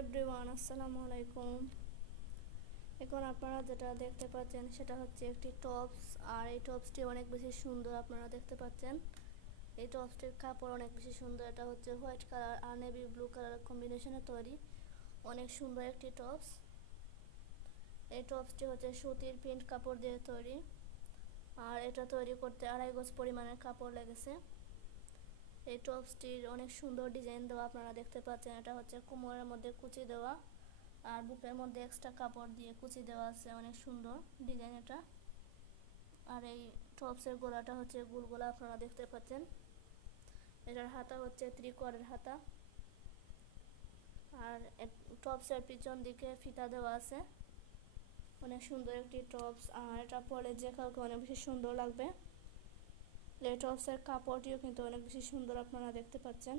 Everyone, আসসালামু আলাইকুম। এখন আপনারা যেটা দেখতে পাচ্ছেন সেটা হচ্ছে একটি টপস। আর এই টপসটি অনেক বেশি সুন্দর, আপনারা দেখতে পাচ্ছেন। এই টপসটির কাপড় অনেক বেশি সুন্দর। এটা হচ্ছে হোয়াইট কালার আর নেভি ব্লু কালার কম্বিনেশনে তৈরি, অনেক সুন্দর একটি টপস। এই টপসটি হচ্ছে সুতির প্রিন্ট কাপড় দিয়ে তৈরি, আর এটা তৈরি করতে 2.5 গজ পরিমাণের কাপড় লেগেছে। এই টপসটির অনেক সুন্দর ডিজাইন দেওয়া, আপনারা দেখতে পাচ্ছেন। এটা হচ্ছে কোমরের মধ্যে কুচি দেওয়া, আর বুকের মধ্যে এক্সট্রা কাপড় দিয়ে কুচি দেওয়া আছে, অনেক সুন্দর ডিজাইন এটা। আর এই টপসের গলাটা হচ্ছে গোল গলা, আপনারা দেখতে পাচ্ছেন। এটার হাতা হচ্ছে ত্রিকোণের হাতা, আর টপসের পিছন দিকে ফিতা দেওয়া আছে। অনেক সুন্দর একটি টপস, আর এটা পরে যে কাউকে অনেক বেশি সুন্দর লাগবে। এই টপসের কাপড়টিও কিন্তু অনেক বেশি সুন্দর, আপনারা দেখতে পাচ্ছেন।